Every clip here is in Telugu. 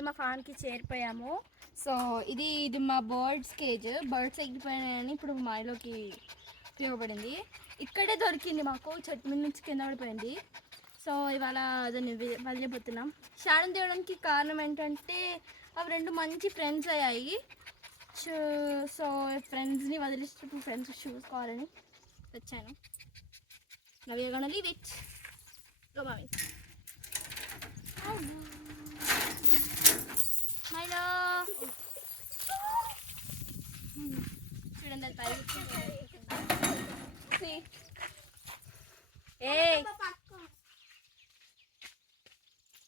మా ఫాన్కి చేరిపోయాము. సో ఇది మా బర్డ్స్ కేజ్. బర్డ్స్ ఎగిపోయాయని ఇప్పుడు మాయలోకి ఉపయోగపడింది. ఇక్కడే దొరికింది మాకు, చెట్టు మీద నుంచి కింద పడిపోయింది. సో ఇవాళ దాన్ని వదిలిపోతున్నాం. షాడన్ తీయడానికి కారణం ఏంటంటే అవి రెండు మంచి ఫ్రెండ్స్ అయ్యాయి. సో ఫ్రెండ్స్ని వదిలిస్తూ ఫ్రెండ్స్ చూసుకోవాలని వచ్చాను. Now you gonna leave it. Go mummy. Milo చూడండి అది పై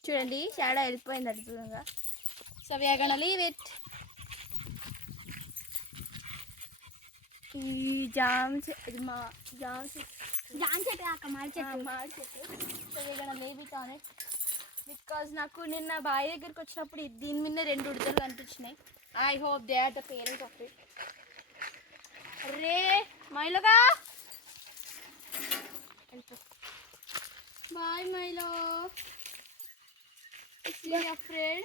చూడండి షాడో వెళ్ళిపోయింది అది దూరంగా. So we are gonna leave it. ఈ జామ్ చెట్టు మాడి చెట్టు. So we are gonna leave it on it because నాకు నిన్న బావి దగ్గరికి వచ్చినప్పుడు దీని మీద 2 ఉడతలు కనిపించినాయి. I hope they are the parents of it. రే మైలోగా బాయ్ మైలో. అఫ్రేడ్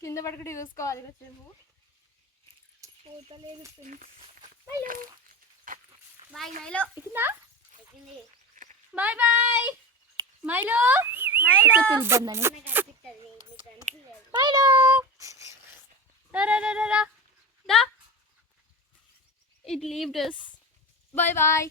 కింద పడకటి చూసుకోవాలి వచ్చేపు. పోతలేదు మైలో. బాయ్ మైలో. ఎక్కిందా? Bye bye Milo. Milo Milo రా. It leaved us. Bye bye.